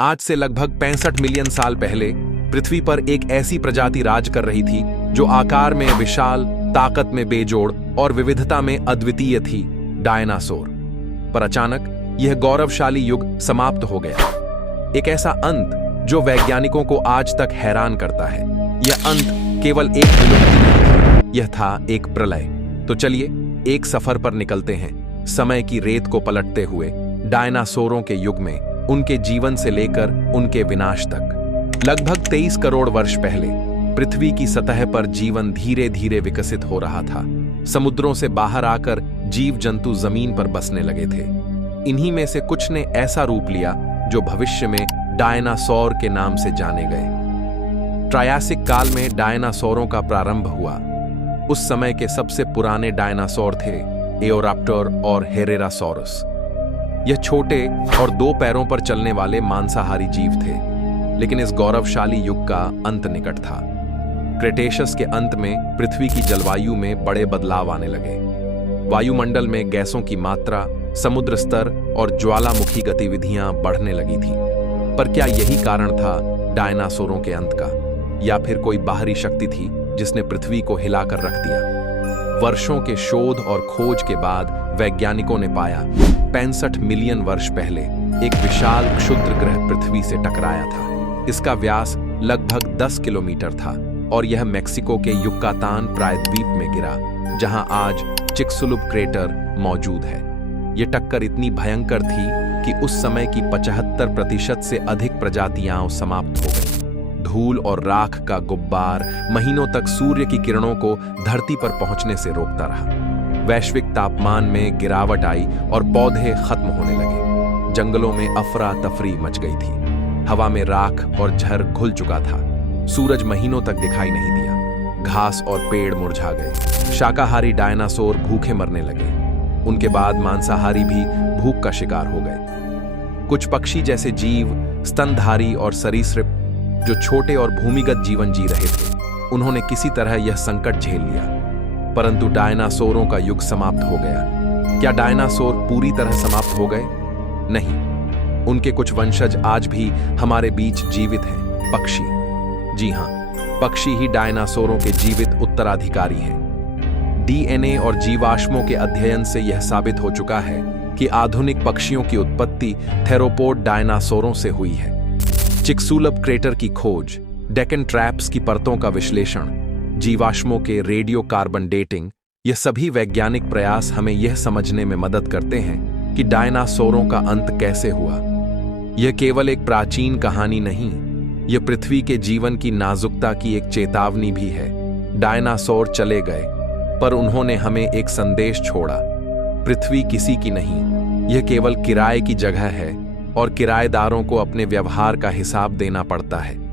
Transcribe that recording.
आज से लगभग 65 मिलियन साल पहले पृथ्वी पर एक ऐसी प्रजाति राज कर रही थी जो आकार में विशाल, ताकत में बेजोड़ और विविधता में अद्वितीय थी, डायनासोर। पर अचानक यह गौरवशाली युग समाप्त हो गया। एक ऐसा अंत जो वैज्ञानिकों को आज तक हैरान करता है। यह अंत केवल एक विलुप्ति नहीं, यह था एक प्रलय। तो चलिए एक सफर पर निकलते हैं, समय की रेत को पलटते हुए डायनासोरों के युग में, उनके जीवन से लेकर उनके विनाश तक। लगभग 23 करोड़ वर्ष पहले पृथ्वी की सतह पर जीवन धीरे धीरे विकसित हो रहा था। समुद्रों से बाहर आकर जीव जंतु जमीन पर बसने लगे थे। इन्हीं में से कुछ ने ऐसा रूप लिया जो भविष्य में डायनासोर के नाम से जाने गए। ट्रायासिक काल में डायनासोरों का प्रारंभ हुआ। उस समय के सबसे पुराने डायनासोर थे एओराप्टर और हेरेरासोरस। यह छोटे और 2 पैरों पर चलने वाले मांसाहारी जीव थे। लेकिन इस गौरवशाली युग का अंत निकट था। क्रेटेशस के अंत में पृथ्वी की जलवायु में बड़े बदलाव आने लगे। वायुमंडल में गैसों की मात्रा, समुद्र स्तर और ज्वालामुखी गतिविधियां बढ़ने लगी थी। पर क्या यही कारण था डायनासोरों के अंत का, या फिर कोई बाहरी शक्ति थी जिसने पृथ्वी को हिलाकर रख दिया? वर्षों के शोध और खोज के बाद वैज्ञानिकों ने पाया 65 मिलियन वर्ष पहले एक विशाल क्षुद्र ग्रह पृथ्वी से टकराया था। इसका व्यास लगभग 10 किलोमीटर था और यह मेक्सिको के युकातान प्रायद्वीप में गिरा, जहां आज चिक्सुलुप क्रेटर मौजूद है। यह टक्कर इतनी भयंकर थी कि उस समय की 75% से अधिक प्रजातियां समाप्त हो गईं। धूल और राख का गुब्बार महीनों तक सूर्य की किरणों को धरती पर पहुंचने से रोकता रहा। वैश्विक तापमान में गिरावट आई और पौधे खत्म होने लगे। जंगलों में अफरा तफरी मच गई थी। हवा में राख और झर घुल चुका था। सूरज महीनों तक दिखाई नहीं दिया। घास और पेड़ मुरझा गए। शाकाहारी डायनासोर भूखे मरने लगे। उनके बाद मांसाहारी भी भूख का शिकार हो गए। कुछ पक्षी जैसे जीव, स्तनधारी और सरीसृप जो छोटे और भूमिगत जीवन जी रहे थे, उन्होंने किसी तरह यह संकट झेल लिया। परंतु डायनासोरों का युग समाप्त हो गया। क्या डायनासोर पूरी तरह समाप्त हो गए? नहीं, उनके कुछ वंशज आज भी हमारे बीच जीवित हैं। पक्षी, जी हां, पक्षी ही डायनासोरों के जीवित उत्तराधिकारी हैं। डीएनए और जीवाश्मों के अध्ययन से यह साबित हो चुका है कि आधुनिक पक्षियों की उत्पत्ति थेरोपोड डायनासोरों से हुई है। चिक्सुलुप क्रेटर की खोज, डेकन ट्रैप्स की परतों का विश्लेषण, जीवाश्मों के रेडियो कार्बन डेटिंग, यह सभी वैज्ञानिक प्रयास हमें यह समझने में मदद करते हैं कि डायनासोरों का अंत कैसे हुआ। यह केवल एक प्राचीन कहानी नहीं, यह पृथ्वी के जीवन की नाजुकता की एक चेतावनी भी है। डायनासोर चले गए, पर उन्होंने हमें एक संदेश छोड़ा। पृथ्वी किसी की नहीं, यह केवल किराए की जगह है और किराएदारों को अपने व्यवहार का हिसाब देना पड़ता है।